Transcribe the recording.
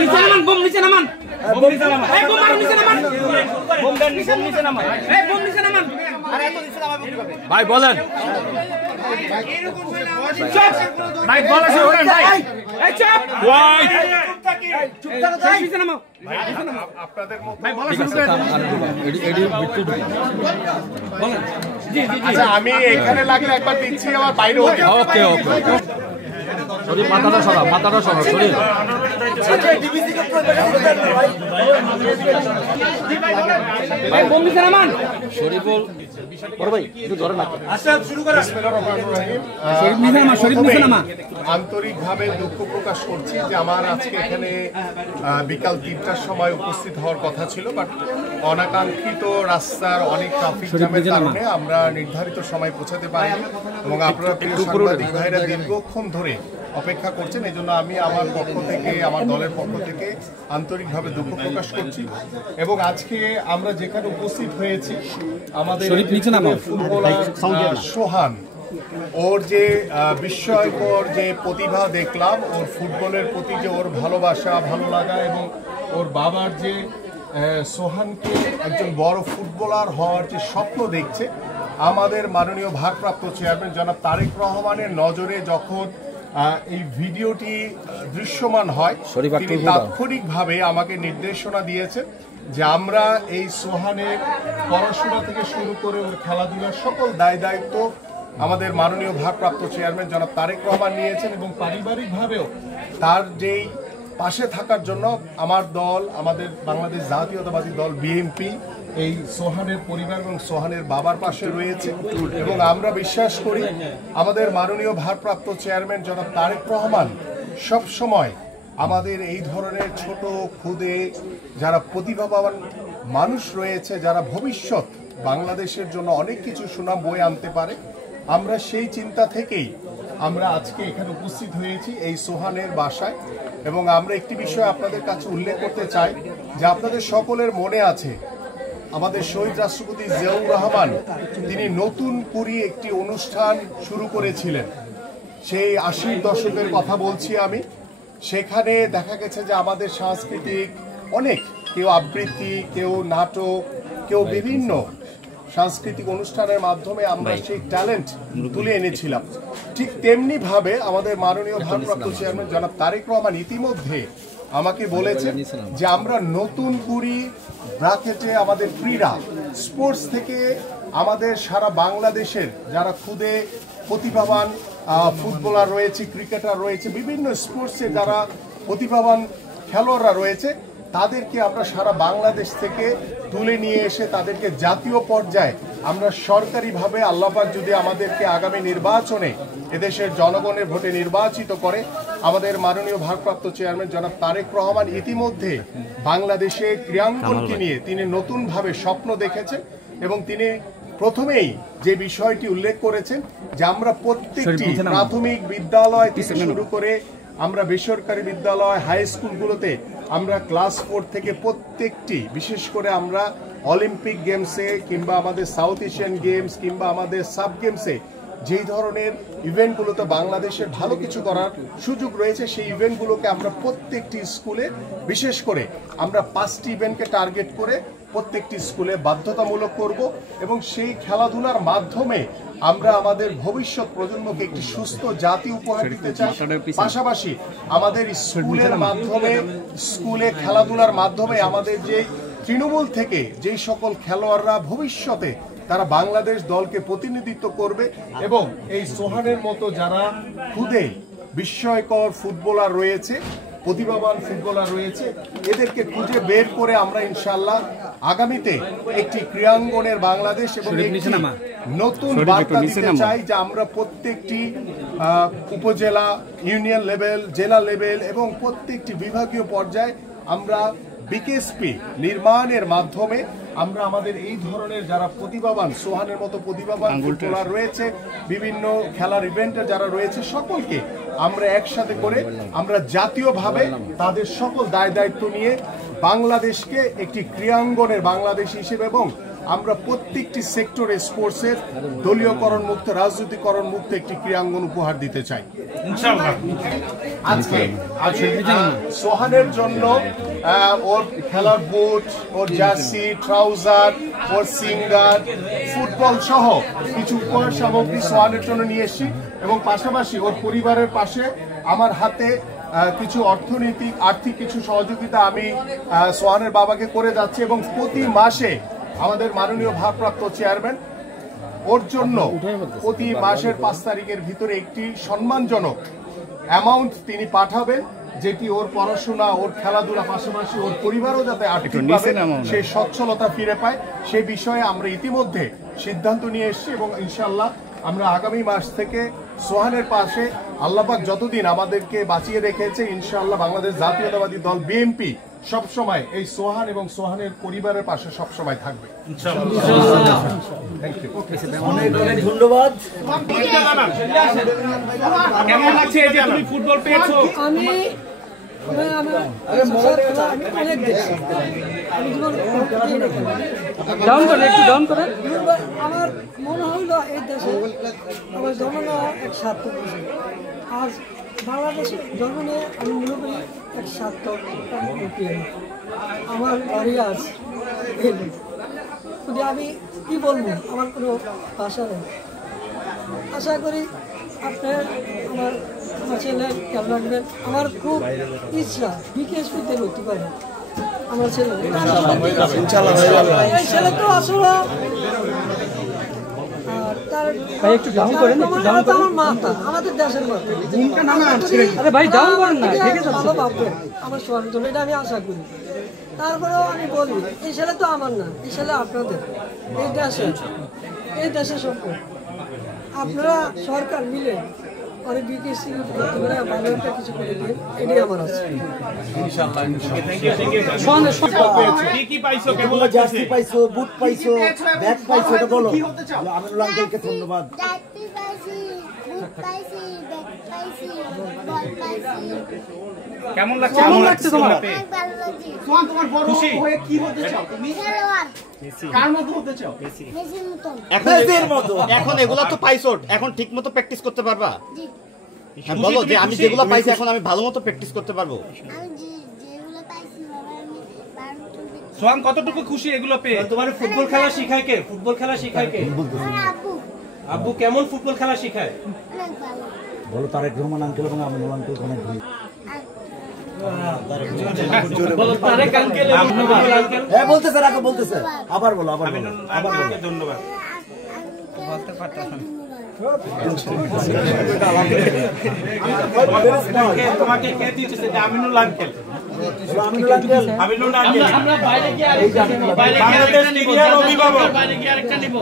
নিচে নামান, বোম নিচে নামান, বোম নিচে নামান, এই বোম আর নিচে নামান, বোম দেন নিচে নামান, এই বোম নিচে নামান। আরে এত নিচে নামাবো কিভাবে? ভাই বলেন। চুপ ভাই, বলা শুরু করেন ভাই। এই চুপ ভাই, চুপ থাকো ভাই, নিচে নামাও ভাই, আপনাদের মত ভাই বলা শুরু করেন। এডি বিট্টু বলেন। জি জি জি, আচ্ছা আমি এখানে লাগলে একবার দিচ্ছি, আবার বাইরে ওকে ওকে ওকে। শরীফ মাথাটা সরা, মাথাটা সরা শরীফ। আচ্ছা ডিবিসি কে তো দেখা দিতে ভাই, ভাই বোম নিচে নামান। শরীফ বল বড় ভাই একটু ধরে না। আচ্ছা শুরু করেন। বিসমিল্লাহির রহমানির রহিম। শরীফ নিচে নামা, শরীফ নিচে নামা। আন্তরিকভাবে দুঃখ প্রকাশ করছি যে আমার আজকে এখানে বিকাল 3টার সময় উপস্থিত হওয়ার কথা ছিল, বাট অনাকাঙ্ক্ষিত রাস্তার অনেক ট্রাফিক জ্যামের কারণে আমরা নির্ধারিত সময় পৌঁছাতে পারিনি এবং আপনারা প্রিয় সাংবাদিক ভাইরা দীর্ঘক্ষণ ধরে অপেক্ষা করছেন। এই জন্য আমি আমার পক্ষ থেকে, আমার দলের পক্ষ থেকে আন্তরিকভাবে দুঃখ প্রকাশ করছি। এবং আজকে আমরা যেখানে উপস্থিত হয়েছি, আমাদের ফুটবলার সোহান, ওর যে বিস্ময়কর যে প্রতিভা দেখলাম, ওর ফুটবলের প্রতি যে ওর ভালোবাসা, ভালো লাগা, এবং ওর বাবার যে সোহানকে একজন বড় ফুটবলার হওয়ার যে স্বপ্ন দেখছে, আমাদের মাননীয় ভারপ্রাপ্ত চেয়ারম্যান জনাব তারেক রহমানের নজরে যখন এই ভিডিওটি দৃশ্যমান হয়, তিনি তাৎক্ষণিকভাবে আমাকে নির্দেশনা দিয়েছেন যে আমরা এই সোহানের পড়াশোনা থেকে শুরু করে ওর খেলাধুলার সকল দায় দায়িত্ব আমাদের মাননীয় ভারপ্রাপ্ত চেয়ারম্যান জনাব তারেক রহমান নিয়েছেন, এবং পারিবারিকভাবেও তার যেই পাশে থাকার জন্য আমার দল, আমাদের বাংলাদেশ জাতীয়তাবাদী দল বিএনপি এই সোহানের পরিবার এবং সোহানের বাবার পাশে রয়েছে। এবং আমরা বিশ্বাস করি আমাদের মাননীয় ভারপ্রাপ্ত চেয়ারম্যান জনাব তারেক রহমান সব সময় আমাদের এই ধরনের ছোট ক্ষুদে যারা প্রতিভাবান মানুষ রয়েছে, যারা ভবিষ্যৎ বাংলাদেশের জন্য অনেক কিছু সুনাম বয়ে আনতে পারে, আমরা সেই চিন্তা থেকেই আমরা আজকে এখানে উপস্থিত হয়েছি এই সোহানের বাসায়। এবং আমরা একটি বিষয় আপনাদের কাছে উল্লেখ করতে চাই যে আপনাদের সকলের মনে আছে আমাদের শহীদ রাষ্ট্রপতি জিয়াউর রহমান তিনি নতুন করে একটি অনুষ্ঠান শুরু করেছিলেন, সেই 80-র দশকের কথা বলছি আমি। সেখানে দেখা গেছে যে আমাদের সাংস্কৃতিক অনেক, কেউ আবৃত্তি, কেউ নাটক, কেউ বিভিন্ন সাংস্কৃতিক অনুষ্ঠানের মাধ্যমে আমরা সেই ট্যালেন্ট তুলে এনেছিলাম। ঠিক তেমনি ভাবে আমাদের মাননীয় ভারপ্রাপ্ত চেয়ারম্যান জনাব তারেক রহমান ইতিমধ্যে আমাকে বলেছেন যে আমরা নতুন করে ব্র্যাকেটে আমাদের ক্রীড়া স্পোর্টস থেকে আমাদের সারা বাংলাদেশের যারা খুদে প্রতিভাবান ফুটবলার রয়েছে, ক্রিকেটার রয়েছে, বিভিন্ন স্পোর্টসে যারা প্রতিভাবান খেলোয়াড়রা রয়েছে, তাদেরকে আমরা সারা বাংলাদেশ থেকে তুলে নিয়ে এসে তাদেরকে জাতীয় পর্যায়ে আমরা সরকারিভাবে, আল্লাহ পাক যদি আমাদেরকে আগামী নির্বাচনে এদেশের জনগণের ভোটে নির্বাচিত করে, আমাদের মাননীয় ভারপ্রাপ্ত চেয়ারম্যান জনাব তারেক রহমান ইতিমধ্যে বাংলাদেশে ক্রীড়াঙ্গনকে নিয়ে তিনি নতুনভাবে স্বপ্ন দেখেছেন। এবং তিনি প্রথমেই যে বিষয়টি উল্লেখ করেছেন যে আমরা প্রত্যেকটি প্রাথমিক বিদ্যালয় থেকে শুরু করে আমরা বেসরকারি বিদ্যালয়, হাই স্কুলগুলোতে আমরা ক্লাস 4 থেকে প্রত্যেকটি, বিশেষ করে আমরা অলিম্পিক গেমসে কিংবা আমাদের সাউথ এশিয়ান গেমস কিংবা আমাদের সাব গেমসে যেই ধরনের ইভেন্টগুলোতে বাংলাদেশের ভালো কিছু করার সুযোগ রয়েছে, সেই ইভেন্টগুলোকে আমরা প্রত্যেকটি স্কুলে, বিশেষ করে আমরা 5টি ইভেন্টকে টার্গেট করে প্রত্যেকটি স্কুলে বাধ্যতামূলক করব। এবং সেই খেলাধুলার মাধ্যমে আমরা আমাদের ভবিষ্যৎ প্রজন্মকে একটি সুস্থ জাতি উপহার দিতে চাই। পাশাপাশি আমাদের স্কুলের মাধ্যমে, স্কুলে খেলাধুলার মাধ্যমে আমাদের যে তৃণমূল থেকে যেই সকল খেলোয়াড়রা ভবিষ্যতে তারা বাংলাদেশ দলকে প্রতিনিধিত্ব করবে, এবং এই সোহানের মতো যারা খুদে বিস্ময়কর ফুটবলার রয়েছে, প্রতিভাবান ফুটবলার রয়েছে, এদেরকে খুঁজে বের করে আমরা ইনশাআল্লাহ আগামীতে একটি ক্রীড়াঙ্গনের বাংলাদেশ এবং নতুন বার্তা দিতে চাই যে আমরা প্রত্যেকটি উপজেলা, ইউনিয়ন লেভেল, জেলা লেভেল এবং প্রত্যেকটি বিভাগীয় পর্যায়ে আমরা বিকেএসপি নির্মাণের মাধ্যমে আমরা আমাদের এই ধরনের যারা প্রতিভাবান, সোহানের মতো প্রতিভাবান ফুটবলার রয়েছে, বিভিন্ন খেলার ইভেন্টে যারা রয়েছে, সকলকে আমরা একসাথে করে আমরা জাতীয়ভাবে তাদের সকল দায় দায়িত্ব নিয়ে বাংলাদেশকে একটি ক্রীড়াঙ্গনের বাংলাদেশ হিসেবে এবং আমরা প্রত্যেকটি সেক্টরে স্পোর্টসের দলীয়করণ মুক্ত, রাজনীতিকরণ মুক্ত একটি ক্রীড়াঙ্গন উপহার দিতে চাই আজকে। সোহানের জন্য ওর খেলার বুট, ওর জার্সি, ট্রাউজার, ওর সিঙ্গার, ফুটবল সহ কিছু উপহার সামগ্রী সোহানের জন্য নিয়ে এসেছি এবং পাশাপাশি ওর পরিবারের পাশে আমার হাতে কিছু আর্থিক কিছু সহযোগিতা আমি সোহানের বাবাকে করে যাচ্ছি এবং প্রতি মাসে আমাদের মাননীয় ভারপ্রাপ্ত চেয়ারম্যান ওর জন্য প্রতি মাসের 5 তারিখের ভিতরে একটি সম্মানজনক অ্যামাউন্ট তিনি পাঠাবেন, যেটি ওর পড়াশোনা, ওর খেলাধুলা পাশাপাশি ওর পরিবারও যাতে আর্থিকভাবে সেই সচ্ছলতা ফিরে পায় সে বিষয়ে আমরা ইতিমধ্যে সিদ্ধান্ত নিয়ে এসেছি এবং ইনশাআল্লাহ আমরা আগামী মাস থেকে সোহানের পাশে আল্লাহপাক যতদিন আমাদেরকে বাঁচিয়ে রেখেছে ইনশাআল্লাহ বাংলাদেশ জাতীয়তাবাদী দল বিএনপি সবসময় এই সোহান এবং সোহানের পরিবারের পাশে সবসময় থাকবে। ধন্যবাদ। কেমন লাগছে যে তুমি ফুটবল পেয়েছো? আমার মনে হইল এই দেশে আমার জন্ম নেওয়া এক সার্থক বিষয়। আজ বাংলাদেশে জন্ম নিয়ে আমি মনে করি এক সার্থক আমার বাড়ি আজ যদি আমি কি বলবো, আমার কোনো ভাষা নেই। আশা করি আপনার আমার ছেলের খেয়াল রাখবেন। আমার খুব ইচ্ছা বিকেএসপিতে হতে পারে আমার ছেলে। এই ছেলে তো আসলে আমার মাতা, আমাদের দেশের মাতা। ভালো ভাববেন আমার সোহান জন্য, এটা আমি আশা করি। তারপরেও আমি বলি এই ছেলে তো আমার না, এই ছেলে আপনাদের, এই দেশের সম্পদ। আপনারা সরকার মিলে অনেক বিকেএসপি করতে পারে, ভালো একটা কিছু করে দিন, এটাই আমার আছে। জার্সি পাইছো, বুট পাইছো, ব্যাগ পাইছো, এটা বলো। আমিনুল আঙ্কেলকে ধন্যবাদ। কেমন লাগছে? কেমন লাগছে তোমার? সোহান, তোমার বড় হয়ে কি হতে চাও তুমি? কার মতো হতে চাও? মেসির মতো। এখন এগুলা তো পাইছো, এখন ঠিক মতো প্র্যাকটিস করতে পারবা? হ্যাঁ বলো যে আমি যেগুলো পাইছি এখন আমি ভালো মতো প্র্যাকটিস করতে পারবো। সোহান কতটুকু খুশি এগুলো পেয়ে? তোমার ফুটবল খেলা শিখায় কে? ফুটবল খেলা শিখায় কে? আব্বু কেমন ফুটবল খেলা শিখায়? বলো তারেক রহমান আঙ্কেল এবং আমিনুল আঙ্কেল অনেক ভালো। বলো তারেক আঙ্কেল এবং আমিনুল আঙ্কেল। হ্যাঁ বলতেছে, রাখো বলতেছে। আবার বলো, আবার বলো, আবার বলো। ধন্যবাদ। বলতে পারতাম তোমাকে কে দিয়েছে? আমিনুল আঙ্কেল। আমরা বাইরে গিয়ে আরেকটা নিব।